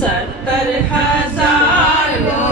70,000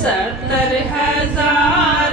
70,000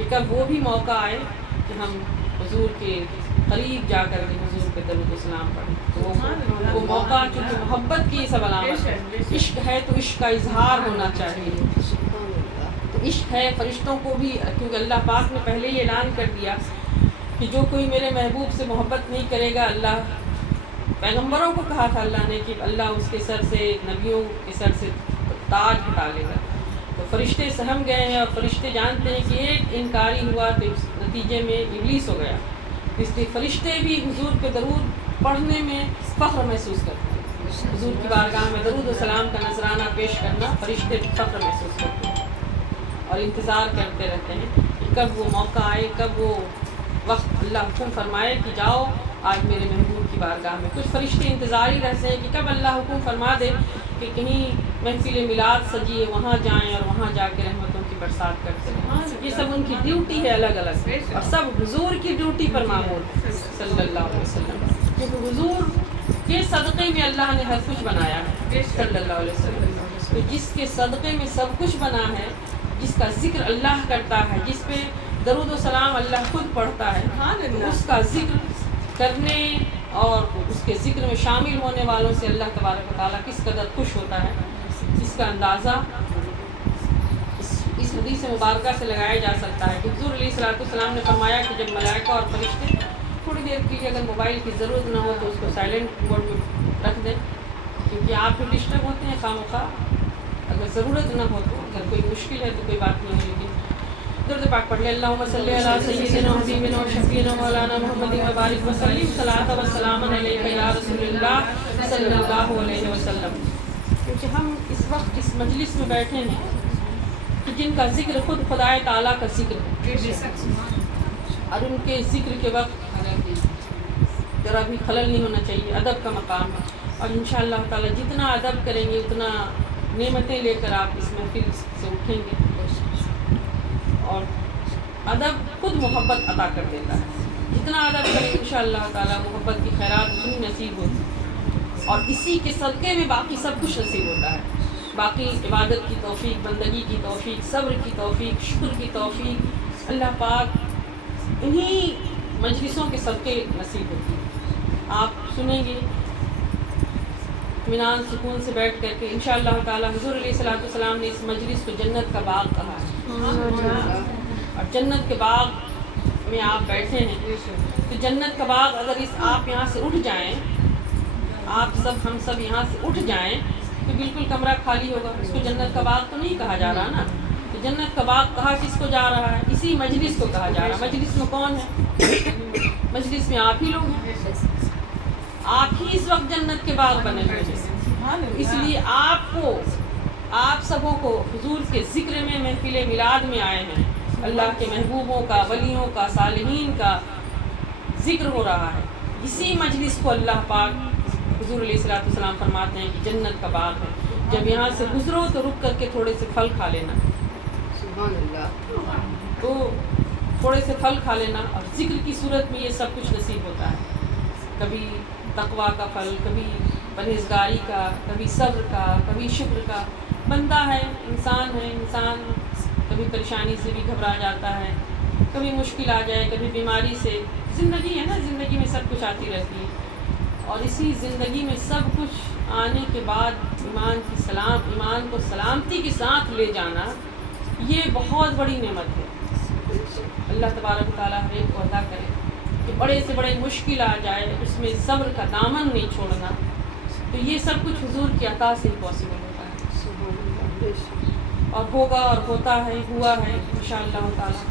کہ کب وہ بھی موقع آئے کہ ہم حضور کے قریب جا کر کے حضور پہ درود و سلام پڑھیں. تو وہ موقع چونکہ محبت کی سب علامت ہے. عشق ہے تو عشق کا اظہار ہونا چاہیے. تو عشق ہے فرشتوں کو بھی، کیونکہ اللہ پاک نے پہلے ہی اعلان کر دیا کہ جو کوئی میرے محبوب سے محبت نہیں کرے گا، اللہ پیغمبروں کو کہا تھا اللہ نے کہ اللہ اس کے سر سے، نبیوں کے سر سے تاج ہٹا لے گا. تو فرشتے سہم گئے ہیں، اور فرشتے جانتے ہیں کہ ایک انکاری ہوا تو اس نتیجے میں ابلیس ہو گیا. اس لیے فرشتے بھی حضور پہ درود پڑھنے میں فخر محسوس کرتے ہیں. حضور کی بارگاہ میں درود و سلام کا نذرانہ پیش کرنا فرشتے فخر محسوس کرتے ہیں اور انتظار کرتے رہتے ہیں کہ کب وہ موقع آئے، کب وہ وقت اللہ حکم فرمائے کہ جاؤ آج میرے محبوب کی بارگاہ میں. کچھ فرشتے انتظار ہی رہتے ہیں کہ کب اللہ حکم فرما دے کہ کہیں محفل میلاد سجی ہے وہاں جائیں اور وہاں جا کے رحمتوں کی برسات کرتے ہیں. یہ سب ان کی ڈیوٹی ہے الگ الگ، اور سب حضور کی ڈیوٹی پر معمول ہے صلی اللہ علیہ وسلم. کیونکہ حضور کے صدقے میں اللہ نے ہر کچھ بنایا ہے صلی اللہ علیہ وسلم. تو جس کے صدقے میں سب کچھ بنا ہے، جس کا ذکر اللہ کرتا ہے، جس پہ درود و سلام اللہ خود پڑھتا ہے، تو اس کا ذکر کرنے اور اس کے ذکر میں شامل ہونے والوں سے اللہ تبارک و تعالیٰ کس قدر خوش ہوتا ہے، اس کا اندازہ اس حدیث مبارکہ سے لگایا جا سکتا ہے کہ حضور علیہ الصلوۃ والسلام نے فرمایا کہ جب ملائکہ اور فرشتے تھوڑی دیر کے لیے اگر موبائل کی ضرورت نہ ہو تو اس کو سائلنٹ موڈ میں رکھ دیں، کیونکہ آپ بھی ڈسٹرب ہوتے ہیں خواہ اگر ضرورت نہ ہو تو. اگر کوئی مشکل ہے تو کوئی بات نہیں ہوگی. درود پاک پڑھ لیں. اللہم صلی علی سیدنا و حبیبنا و شفیعنا مولانا محمد و بارک وسلم صلاۃ و سلام علیک یا رسول اللہ صلی اللہ علیہ وسلم. کیونکہ ہم اس وقت اس مجلس میں بیٹھے ہیں کہ جن کا ذکر خود خدائے تعالیٰ کا ذکر ہے، اور ان کے ذکر کے وقت ذرا بھی خلل نہیں ہونا چاہیے. ادب کا مقام ہے، اور انشاءاللہ تعالیٰ جتنا ادب کریں گے اتنا نعمتیں لے کر آپ اس محفل سے اٹھیں گے. اور ادب خود محبت عطا کر دیتا ہے. جتنا ادب کریں انشاءاللہ تعالیٰ محبت کی خیرات اتنی نصیب ہوتی، اور اسی کے صدقے میں باقی سب کچھ نصیب ہوتا ہے. باقی عبادت کی توفیق، بندگی کی توفیق، صبر کی توفیق، شکر کی توفیق اللہ پاک انہی مجلسوں کے صدقے نصیب ہوتی ہے. آپ سنیں گے اطمینان سکون سے بیٹھ کر کے انشاءاللہ تعالیٰ. حضور علیہ الصلوۃ والسلام نے اس مجلس کو جنت کا باغ کہا ہے، اور جنت کے باغ میں آپ بیٹھے ہیں تو جنت کا باغ اگر آپ یہاں سے اٹھ جائیں، آپ سب ہم سب یہاں سے اٹھ جائیں تو بالکل کمرہ خالی ہوگا. اس کو جنت کا باغ تو نہیں کہا جا رہا نا. تو جنت کا باغ کہا کس کو جا رہا ہے؟ اسی مجلس کو کہا جا رہا ہے. مجلس میں کون ہے؟ مجلس میں آپ ہی لوگ ہیں. آپ ہی اس وقت جنت کے باغ بنے ہوئے ہیں. اس لیے آپ سبوں کو حضور کے ذکر میں محفل میلاد میں آئے ہیں. اللہ کے محبوبوں کا، ولیوں کا، صالحین کا ذکر ہو رہا ہے. اسی مجلس کو اللہ پاک حضور علیہ الصلوۃ والسلام فرماتے ہیں کہ جنت کا باغ ہے. جب یہاں سے گزرو تو رک کر کے تھوڑے سے پھل کھا لینا. سبحان اللہ. تو تھوڑے سے پھل کھا لینا، اور ذکر کی صورت میں یہ سب کچھ نصیب ہوتا ہے. کبھی تقویٰ کا پھل، کبھی پرہیزگاری کا، کبھی صبر کا، کبھی شکر کا. بندہ ہے، انسان کبھی پریشانی سے بھی گھبرا جاتا ہے، کبھی مشکل آ جائے، کبھی بیماری سے. زندگی ہے نا، زندگی میں سب کچھ آتی رہتی ہے. اور اسی زندگی میں سب کچھ آنے کے بعد ایمان کو سلامتی کے ساتھ لے جانا، یہ بہت بڑی نعمت ہے. اللہ تبارک تعالیٰ ہر ایک کو عطا کرے کہ بڑے سے بڑے مشکل آ جائے اس میں صبر کا دامن نہیں چھوڑنا. تو یہ سب کچھ حضور کی عطا سے ہی پاسبل ہوتا ہے، اور ہوگا اور ہوتا ہے، ہوا ہے انشاءاللہ تعالیٰ.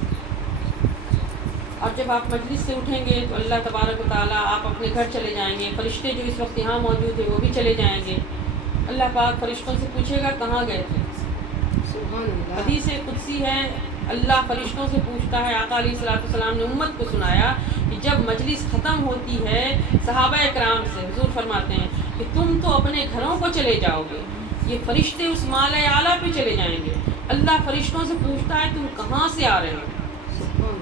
اور جب آپ مجلس سے اٹھیں گے تو اللہ تبارک و تعالیٰ آپ اپنے گھر چلے جائیں گے. فرشتے جو اس وقت یہاں موجود ہیں وہ بھی چلے جائیں گے. اللہ پاک فرشتوں سے پوچھے گا کہاں گئے تھے. حدیث قدسی ہے، اللہ فرشتوں سے پوچھتا ہے. آقا علیہ الصلوۃ والسلام نے امت کو سنایا کہ جب مجلس ختم ہوتی ہے صحابہ کرام سے حضور فرماتے ہیں کہ تم تو اپنے گھروں کو چلے جاؤ گے، یہ فرشتے اس مالۂ اعلیٰ پہ چلے جائیں گے. اللہ فرشتوں سے پوچھتا ہے تم کہاں سے آ رہے ہو،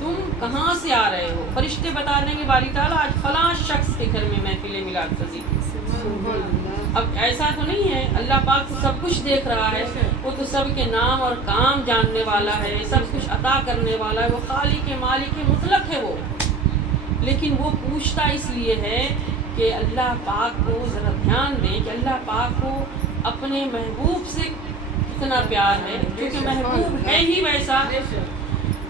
تم کہاں سے آ رہے ہو. فرشتے بتا دیں گے باری تعالیٰ آج فلاں شخص کے گھر میں محفل میلاد سجی. اب ایسا تو نہیں ہے، اللہ پاک تو سب کچھ دیکھ رہا ہے، وہ تو سب کے نام اور کام جاننے والا ہے، سب کچھ عطا کرنے والا ہے، وہ خالق مالک مطلق ہے وہ، لیکن وہ پوچھتا اس لیے ہے کہ اللہ پاک کو ذرا دھیان دیں کہ اللہ پاک کو اپنے محبوب سے کتنا پیار ہے، کیونکہ محبوب ہے ہی ویسا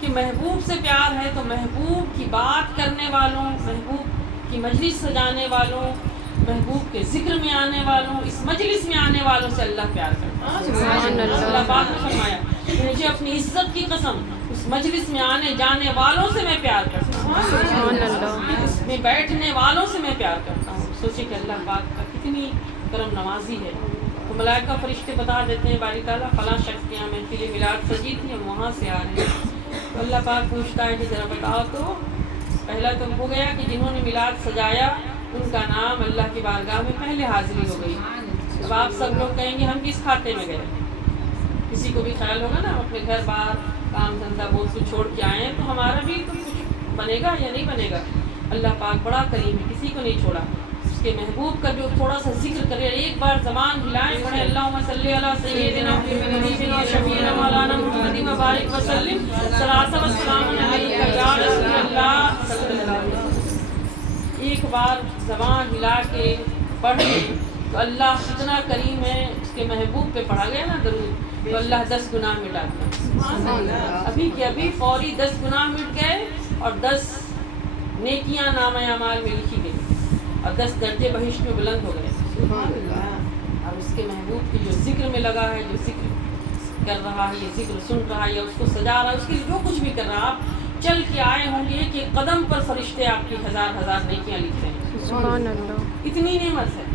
کہ محبوب سے پیار ہے تو محبوب کی بات کرنے والوں، محبوب کی مجلس سجانے والوں، محبوب کے ذکر میں آنے والوں، اس مجلس میں آنے والوں سے اللہ پیار کرتا ہے۔ اللہ پاک نے فرمایا مجھے اپنی عزت کی قسم اس مجلس میں آنے جانے والوں سے میں پیار کرتا ہوں، اس میں بیٹھنے والوں سے میں پیار کرتا ہوں۔ سوچیں کہ اللہ پاک کا کتنی کرم نوازی ہے۔ تو ملائکہ فرشتے بتا دیتے ہیں باری تعالیٰ فلاں شخص کے یہاں محفل میلاد سجی تھی، ہم وہاں سے آ رہے ہیں۔ تو اللہ پاک پوچھتا ہے کہ ذرا بتاؤ تو پہلا تو ہو گیا کہ جنہوں نے میلاد سجایا ان کا نام اللہ کی بارگاہ میں پہلے حاضری ہو گئی۔ اب آپ سب لوگ کہیں گے ہم کس کھاتے میں گئے؟ کسی کو بھی خیال ہوگا نا اپنے گھر بار کام دھندا بہت کچھ چھوڑ کے آئے ہیں تو ہمارا بھی تو کچھ بنے گا یا نہیں بنے گا؟ اللہ پاک بڑا کریم ہے، کسی کو نہیں چھوڑا۔ اس کے محبوب کا جو تھوڑا سا ذکر کرے، ایک بار زبان ہلائیں پڑھے اللہم صلی علی سیدنا حبیبنا شفیعنا مولانا محمد وبارک وسلم صلاۃ و سلام علیک یا رسول اللہ صلی اللہ علیہ وسلم، ایک بار زبان ہلا کے پڑھ لیں تو اللہ کتنا کریم ہے۔ اس کے محبوب پہ پڑھا گیا نا درود تو اللہ 10 گناہ مٹاتا ہے، ابھی کے ابھی فوری 10 گناہ مٹ گئے اور 10 نیکیاں نامہ اعمال میں لکھی گئی اور 10 درجے بہشت میں بلند ہو گئے۔ اور اس کے محبوب کی جو ذکر میں لگا ہے، جو ذکر کر رہا ہے، یہ ذکر سن رہا ہے یا اس کو سجا رہا ہے، اس کے لیے جو کچھ بھی کر رہا ہے، آپ چل کے آئے ہوں گے کہ قدم پر فرشتے آپ کی ہزار ہزار نیکیاں لکھتے ہیں۔ سبحان اللہ، اتنی نعمت ہے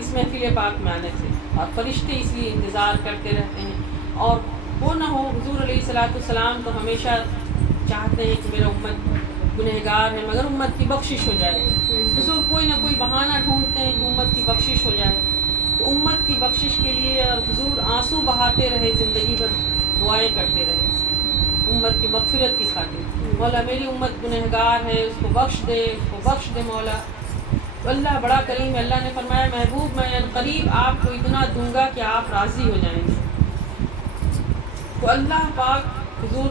اس محفل پاک میں آنے سے، اور فرشتے اس لیے انتظار کرتے رہتے ہیں۔ اور وہ نہ ہو حضور علیہ الصلوۃ والسلام تو ہمیشہ چاہتے ہیں کہ میرا امت گنہگار ہے مگر امت کی بخشش ہو جائے، حضور کوئی نہ کوئی بہانہ ڈھونڈتے ہیں کہ امت کی بخشش ہو جائے۔ تو امت کی بخشش کے لیے اور حضور آنسو بہاتے رہے، زندگی بھر دعائیں کرتے رہے امت کی مغفرت کی خاطر، مولا میری امت گنہگار ہے، اس کو بخش دے، اس کو بخش دے مولا۔ تو اللہ بڑا کریم ہے، اللہ نے فرمایا محبوب میں قریب آپ کو اتنا دوں گا کہ آپ راضی ہو جائیں گے۔ تو اللہ پاک حضور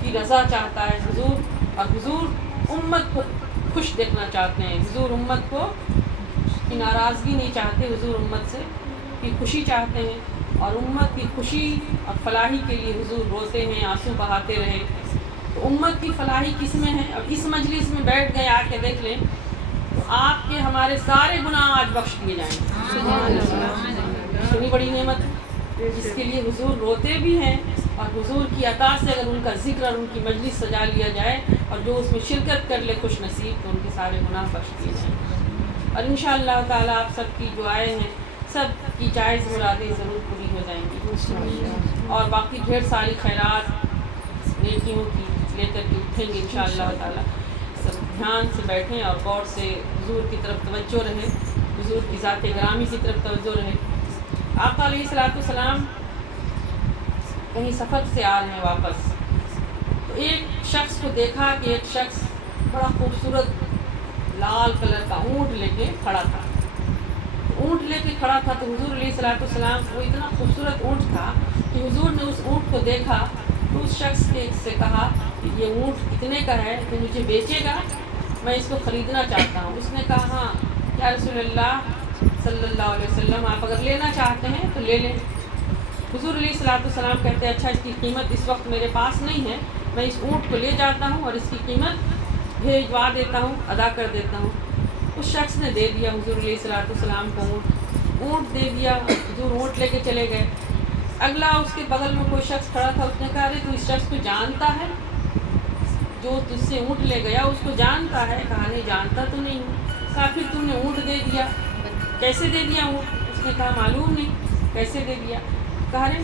کی رضا چاہتا ہے، حضور امت کو خوش دیکھنا چاہتے ہیں، حضور امت کو کی ناراضگی نہیں چاہتے، حضور امت سے کی خوشی چاہتے ہیں، اور امت کی خوشی اور فلاحی کے لیے حضور روتے ہیں، آنسو بہاتے رہے۔ تو امت کی فلاحی کس میں ہے؟ اب اس مجلس میں بیٹھ گئے، آ کے دیکھ لیں تو آپ کے ہمارے سارے گناہ آج بخش دیے جائیں گے۔ اتنی بڑی نعمت ہے جس کے لیے حضور روتے بھی ہیں، اور حضور کی عطا سے اگر ان کا ذکر اور ان کی مجلس سجا لیا جائے اور جو اس میں شرکت کر لے خوش نصیب تو ان کے سارے گناہ بخش دیے جائیں گے۔ اور انشاءاللہ تعالیٰ آپ سب کی دعائیں ہیں، سب کی جائز مرادیں ضرور پوری ہو جائیں گی، اور باقی ڈھیر ساری خیرات نیکیوں کی لے کر کے اٹھیں گے انشاءاللہ تعالیٰ۔ سب دھیان سے بیٹھیں اور غور سے حضور کی طرف توجہ رہے، حضور کی ذات گرامی کی طرف توجہ رہے۔ آقا علیہ الصلوۃ والسلام کہیں سفر سے آ رہے ہیں واپس، تو ایک شخص کو دیکھا کہ ایک شخص بڑا خوبصورت لال کلر کا اونٹ لے کے کھڑا تھا۔ اونٹ لے کے کھڑا تھا تو حضور علیہ الصلوۃ والسلام وہ اتنا خوبصورت اونٹ تھا کہ حضور نے اس اونٹ کو دیکھا تو اس شخص سے کہا کہ یہ اونٹ اتنے کا ہے تو مجھے بیچے گا، میں اس کو خریدنا چاہتا ہوں۔ اس نے کہا ہاں یا رسول اللہ صلی اللہ علیہ وسلم، آپ اگر لینا چاہتے ہیں تو لے لیں۔ حضور علیہ الصلوۃ والسلام کہتے ہیں اچھا اس کی قیمت اس وقت میرے پاس نہیں ہے، میں اس اونٹ کو لے جاتا ہوں اور اس کی قیمت بھیجوا دیتا ہوں، ادا کر دیتا ہوں۔ اس شخص نے دے دیا حضور علیہ الصلوۃ والسلام کو اونٹ دے دیا، حضور اونٹ لے کے چلے گئے۔ اگلا اس کے بغل میں کوئی شخص کھڑا تھا، اس نے کہا ارے تو اس شخص کو جانتا ہے جو تجھ سے اونٹ لے گیا، اس کو جانتا ہے؟ کہا نہیں جانتا تو نہیں ہوں۔ کہا پھر تم نے اونٹ دے دیا، کیسے دے دیا اونٹ؟ اس نے کہا معلوم نہیں کیسے دے دیا۔ کہا رے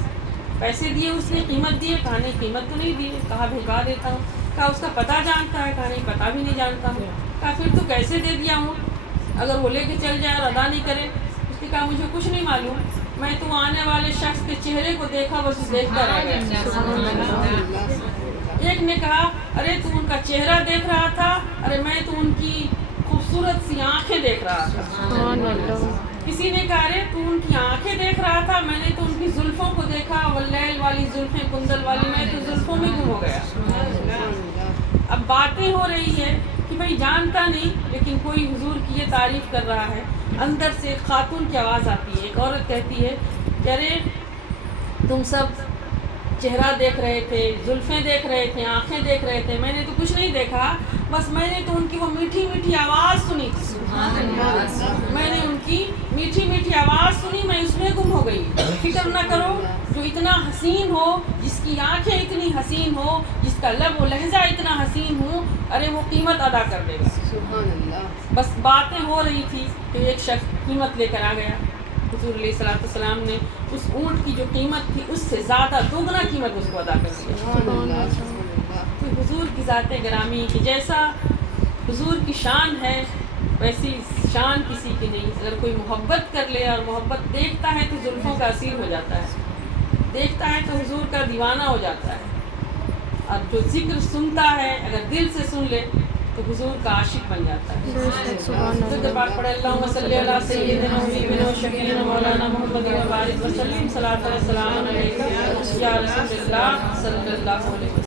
پیسے دیے اس نے، قیمت دیے؟ کہا نہیں قیمت تو نہیں دیے۔ کہا بھجوا دیتا ہوں۔ کہا اس کا پتہ جانتا ہے؟ کہا نہیں پتہ بھی نہیں جانتا ہوں۔ کہا پھر تو کیسے دے دیا اونٹ اگر وہ لے کے چل جائے اور ادا نہیں کرے؟ اس نے کہا مجھے کچھ نہیں معلوم، میں تو آنے والے شخص کے چہرے کو دیکھا بس دیکھتا رہ گیا۔ ایک نے کہا ارے تو ان کا چہرہ دیکھ رہا تھا؟ ارے میں تو ان کی خوبصورت سی آنکھیں دیکھ رہا تھا۔ کسی نے کہا رے تو ان کی آنکھیں دیکھ رہا تھا، میں نے تو ان کی زلفوں کو دیکھا، واللیل والی زلفیں کندل والی، میں تو زلفوں میں گم ہو گیا۔ اب باتیں ہو رہی ہے کہ بھئی جانتا نہیں، لیکن کوئی حضور کی یہ تعریف کر رہا ہے۔ اندر سے ایک خاتون کی آواز آتی ہے، ایک عورت کہتی ہے کہ ارے تم سب چہرہ دیکھ رہے تھے، زلفیں دیکھ رہے تھے، آنکھیں دیکھ رہے تھے، میں نے تو کچھ نہیں دیکھا، بس میں نے تو ان کی وہ میٹھی میٹھی آواز سنی تھی، میں نے ان کی میٹھی میٹھی آواز سنی، میں اس میں گم ہو گئی۔ فکر نہ کرو، جو اتنا حسین ہو، جس کی آنکھیں اتنی حسین ہو، جس کا لب و لہجہ اتنا حسین ہو، ارے وہ قیمت ادا کر دے گا۔ بس باتیں ہو رہی تھی کہ ایک شخص قیمت لے کر آ گیا، حضور علیہ الصلوۃ والسلام نے اس اونٹ کی جو قیمت تھی اس سے زیادہ دوگنا قیمت اس کو ادا کر دیا۔ تو حضور کی ذات گرامی کہ جیسا حضور کی شان ہے ویسی شان کسی کی نہیں۔ اگر کوئی محبت کر لے اور محبت دیکھتا ہے تو زلفوں کا اسیر ہو جاتا ہے، دیکھتا ہے تو حضور کا دیوانہ ہو جاتا ہے، اور جو ذکر سنتا ہے اگر دل سے سن لے تو حضور کا عاشق بن جاتا ہے۔ ذکر پاک پڑھے، اللہم صلی علی سیدنا و حبیبنا و شفیعنا مولانا محمد و بارک وسلم، صلاۃ و سلام علیک یا رسول اللہ صلی اللہ علیہ وسلم۔